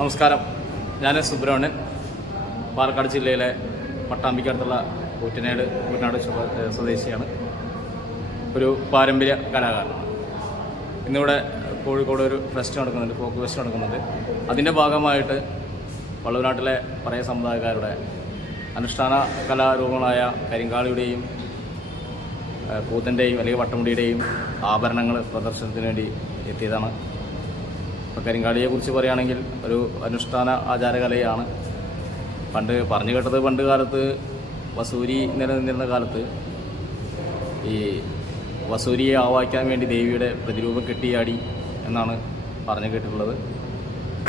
നമസ്കാരം. ഞാൻ സുബ്രഹ്മണ്യൻ, പാലക്കാട് ജില്ലയിലെ പട്ടാമ്പിക്കടുത്തുള്ള കൂറ്റനാട് സ്വദേശിയാണ്. ഒരു പാരമ്പര്യ കലാകാരനാണ്. ഇന്നിവിടെ കോഴിക്കോട് ഒരു ഫെസ്റ്റ് നടക്കുന്നുണ്ട്, ഫോക്ക് ഫെസ്റ്റ് നടക്കുന്നുണ്ട്. അതിൻ്റെ ഭാഗമായിട്ട് വള്ളുവനാട്ടിലെ പറയ സമുദായക്കാരുടെ അനുഷ്ഠാന കലാരൂപങ്ങളായ കരിങ്കാളിയുടെയും കൂത്തൻ്റെയും അല്ലെങ്കിൽ വട്ടമുടിയുടെയും ആഭരണങ്ങൾ പ്രദർശനത്തിന് വേണ്ടി എത്തിയതാണ്. ഇപ്പോൾ കരിങ്കാളിയെക്കുറിച്ച് പറയുകയാണെങ്കിൽ ഒരു അനുഷ്ഠാന ആചാരകലയാണ്. പറഞ്ഞു കേട്ടത് പണ്ട് കാലത്ത് വസൂരി നിലനിന്നിരുന്ന കാലത്ത് ഈ വസൂരിയെ ആവാഹിക്കാൻ വേണ്ടി ദേവിയുടെ പ്രതിരൂപം കെട്ടിയാടി എന്നാണ് പറഞ്ഞു കേട്ടിട്ടുള്ളത്.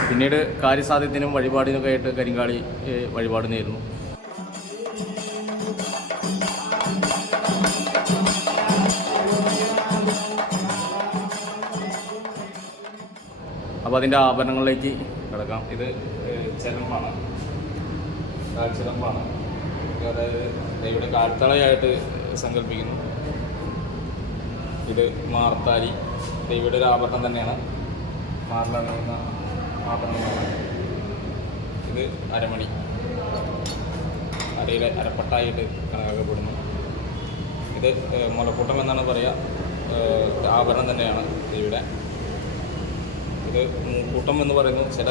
പിന്നീട് കാര്യസാധ്യത്തിനും വഴിപാടിനൊക്കെ ആയിട്ട് കരിങ്കാളി വഴിപാട് നേരുന്നു. അപ്പോൾ അതിൻ്റെ ആഭരണങ്ങളിലേക്ക് കിടക്കാം. ഇത് ചിലമ്പാണ്, കാൽച്ചിലമ്പാണ്. അതായത് ദൈവയുടെ കാൽത്തളയായിട്ട് സങ്കല്പിക്കുന്നു. ഇത് മാർത്താലി, ദൈവയുടെ ഒരു ആഭരണം തന്നെയാണ്, മാറിലണിയുന്ന ആഭരണമാണ്. ഇത് അരമണി, അരയിലെ അരപ്പട്ടായിട്ട് കണക്കാക്കപ്പെടുന്നു. ഇത് മുലക്കൂട്ടം എന്നാണ് പറയുക, ആഭരണം തന്നെയാണ് ദൈവയുടെ. ഇത് മൂക്കൂട്ടം എന്ന് പറയുന്നു, ചില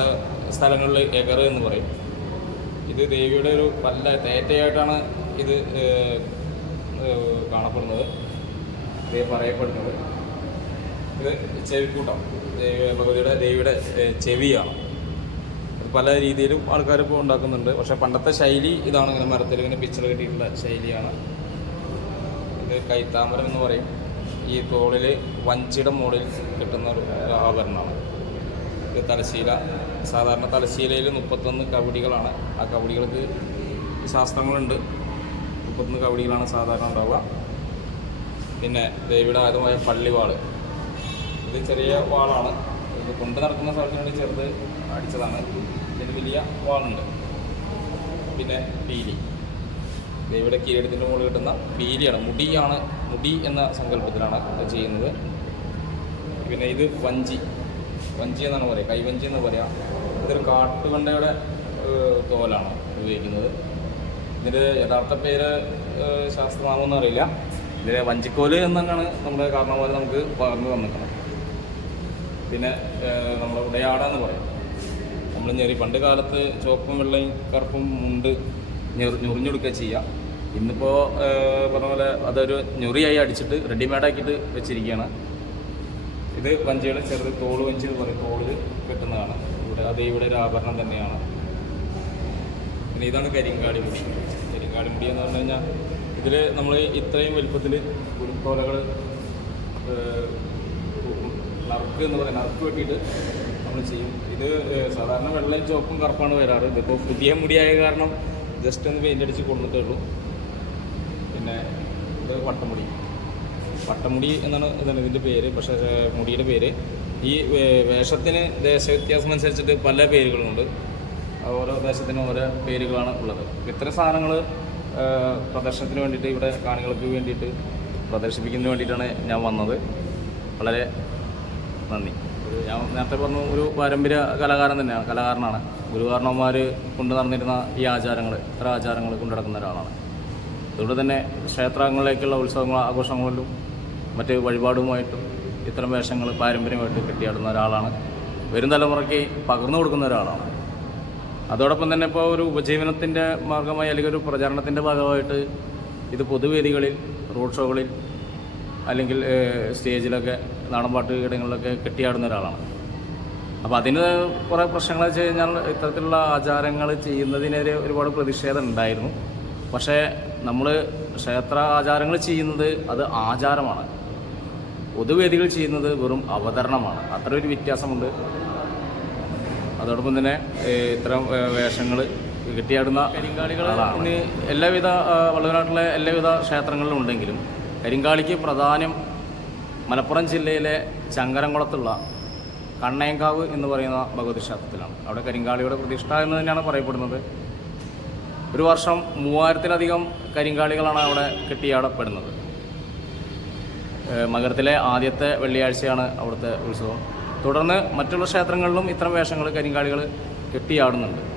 സ്ഥലങ്ങളിൽ എകറ് എന്ന് പറയും. ഇത് ദേവിയുടെ ഒരു വല്ല തേറ്റയായിട്ടാണ് ഇത് കാണപ്പെടുന്നത്, ഇത് പറയപ്പെടുന്നത്. ഇത് ചെവിക്കൂട്ടം, ഭഗവതിയുടെ ദേവിയുടെ ചെവിയാണ്. അത് പല രീതിയിലും ആൾക്കാർ ഇപ്പോൾ ഉണ്ടാക്കുന്നുണ്ട്. പക്ഷേ പണ്ടത്തെ ശൈലി ഇതാണ്, ഇങ്ങനെ മരത്തിൽ ഇങ്ങനെ പിച്ചർ കെട്ടിയിട്ടുള്ള ശൈലിയാണ്. ഇത് കൈത്താമരം എന്ന് പറയും. ഈ തോളിൽ വഞ്ചിയുടെ മുകളിൽ കിട്ടുന്ന ഒരു ആഭരണമാണ്. ഇത് തലശീല. സാധാരണ തലശീലയിൽ 31 കവടികളാണ്. ആ കവടികൾക്ക് ശാസ്ത്രങ്ങളുണ്ട്. 31 കവടികളാണ് സാധാരണ ഉണ്ടാവുക. പിന്നെ ദേവിയുടെ ആയുധമായ പള്ളിവാള്, ഇത് ചെറിയ വാളാണ്. ഇത് കൊണ്ട് നടക്കുന്ന സ്ഥലത്തിന് വേണ്ടി ചെറുത് അടിച്ചതാണ്. ഇതിന് വലിയ വാളുണ്ട്. പിന്നെ പീലി, ദേവിയുടെ കിരീടത്തിൻ്റെ മുകളിൽ കിട്ടുന്ന പീലിയാണ്. മുടി എന്ന സങ്കല്പത്തിലാണ് ഇത് ചെയ്യുന്നത്. പിന്നെ ഇത് വഞ്ചി എന്നാണ് പറയുക, കൈവഞ്ചി എന്ന് പറയാം. ഇതൊരു കാട്ടുവണ്ടയുടെ തോലാണ് ഉപയോഗിക്കുന്നത്. ഇതിൻ്റെ യഥാർത്ഥ പേര് ശാസ്ത്രനാമൊന്നും അറിയില്ല. ഇതിലെ വഞ്ചിക്കോല് എന്നാണ് നമ്മുടെ കാരണവന്മാർ നമുക്ക് പറഞ്ഞു തന്നിരിക്കുന്നത്. പിന്നെ നമ്മുടെ ഉടയാടെന്ന് പറയും. നമ്മൾ പണ്ട് കാലത്ത് ചുവപ്പും വെള്ളയും കറുപ്പും മുണ്ട് ഞൊറിഞ്ഞെടുക്കുക ചെയ്യുക. ഇന്നിപ്പോൾ പറഞ്ഞ പോലെ അതൊരു ഞൊറിയായി അടിച്ചിട്ട് റെഡിമെയ്ഡാക്കിയിട്ട് വെച്ചിരിക്കുകയാണ്. ഇത് വഞ്ചിയുടെ ചെറുത് തോള് വഞ്ചി എന്ന് പറയും, തോളിൽ കെട്ടുന്നതാണ്. ഇവിടെ ഒരു ആഭരണം തന്നെയാണ്. പിന്നെ ഇതാണ് കരിങ്കാളി മുടി എന്ന് പറഞ്ഞു കഴിഞ്ഞാൽ ഇതിൽ നമ്മൾ ഇത്രയും വലുപ്പത്തിൽ കുരുത്തോലകൾ നറുക്ക് എന്ന് പറയും, നറുക്ക് വെട്ടിയിട്ട് നമ്മൾ ചെയ്യും. ഇത് സാധാരണ വെള്ളയും ചുവപ്പും കറുപ്പാണ് വരാറ്. ഇതിപ്പോൾ പുതിയ മുടിയായ കാരണം ജസ്റ്റ് ഒന്ന് പെയിൻ്റ് അടിച്ച് കൊടുത്തിട്ടേ ഉള്ളൂ. പിന്നെ ഇത് വട്ടമുടി എന്നാണ് ഇതിൻ്റെ പേര്. പക്ഷേ മുടിയുടെ പേര് ഈ വേഷത്തിന് ദേശവ്യത്യാസം അനുസരിച്ചിട്ട് പല പേരുകളുണ്ട്. ഓരോ ദേശത്തിനും ഓരോ പേരുകളാണ് ഉള്ളത്. ഇത്തരം സാധനങ്ങൾ പ്രദർശനത്തിന് വേണ്ടിയിട്ട്, ഇവിടെ കാണികൾക്ക് വേണ്ടിയിട്ട് പ്രദർശിപ്പിക്കുന്നതിന് വേണ്ടിയിട്ടാണ് ഞാൻ വന്നത്. വളരെ നന്ദി. ഞാൻ നേരത്തെ പറഞ്ഞു, ഒരു പാരമ്പര്യ കലാകാരനാണ്. ഗുരുകാരണവന്മാർ കൊണ്ടു നടന്നിരുന്ന ഈ ആചാരങ്ങൾ, ഇത്തരം ആചാരങ്ങൾ കൊണ്ടു നടക്കുന്ന ഒരാളാണ്. അതുകൊണ്ട് തന്നെ ക്ഷേത്രങ്ങളിലേക്കുള്ള ആഘോഷങ്ങളിലും മറ്റ് വഴിപാടുമായിട്ടും ഇത്തരം വേഷങ്ങൾ പാരമ്പര്യമായിട്ട് കെട്ടിയാടുന്ന ഒരാളാണ്. വരും തലമുറയ്ക്ക് പകർന്നു കൊടുക്കുന്ന ഒരാളാണ്. അതോടൊപ്പം തന്നെ ഇപ്പോൾ ഒരു ഉപജീവനത്തിൻ്റെ മാർഗമായി അല്ലെങ്കിൽ ഒരു പ്രചാരണത്തിൻ്റെ ഭാഗമായിട്ട് ഇത് പൊതുവേദികളിൽ, റോഡ് ഷോകളിൽ അല്ലെങ്കിൽ സ്റ്റേജിലൊക്കെ, നാടൻപാട്ട് ഇടങ്ങളിലൊക്കെ കെട്ടിയാടുന്ന ഒരാളാണ്. അപ്പോൾ അതിന് കുറേ പ്രശ്നങ്ങൾ വെച്ച് കഴിഞ്ഞാൽ ഇത്തരത്തിലുള്ള ആചാരങ്ങൾ ചെയ്യുന്നതിനെതിരെ ഒരുപാട് പ്രതിഷേധം ഉണ്ടായിരുന്നു. പക്ഷേ നമ്മൾ ക്ഷേത്ര ആചാരങ്ങൾ ചെയ്യുന്നത് അത് ആചാരമാണ്, പൊതുവേദികൾ ചെയ്യുന്നത് വെറും അവതരണമാണ്. അത്ര ഒരു വ്യത്യാസമുണ്ട്. അതോടൊപ്പം തന്നെ ഇത്തരം വേഷങ്ങൾ കെട്ടിയാടുന്ന കരിങ്കാളികൾ ഇന്ന് എല്ലാവിധ വള്ളുവനാട്ടിലെ എല്ലാവിധ ക്ഷേത്രങ്ങളിലും ഉണ്ടെങ്കിലും കരിങ്കാളിക്ക് പ്രധാനം മലപ്പുറം ജില്ലയിലെ ചങ്കരംകുളത്തുള്ള കണ്ണയങ്കാവ് എന്ന് പറയുന്ന ഭഗവതി ക്ഷേത്രത്തിലാണ്. അവിടെ കരിങ്കാളിയുടെ പ്രതിഷ്ഠ എന്ന് തന്നെയാണ് പറയപ്പെടുന്നത്. ഒരു വർഷം 3000-ലധികം കരിങ്കാളികളാണ് അവിടെ കെട്ടിയാടപ്പെടുന്നത്. മകരത്തിലെ ആദ്യത്തെ വെള്ളിയാഴ്ചയാണ് അവിടുത്തെ ഉത്സവം. തുടർന്ന് മറ്റുള്ള ക്ഷേത്രങ്ങളിലും ഇത്തരം വേഷങ്ങൾ കരിങ്കാളികൾ കെട്ടിയാടുന്നുണ്ട്.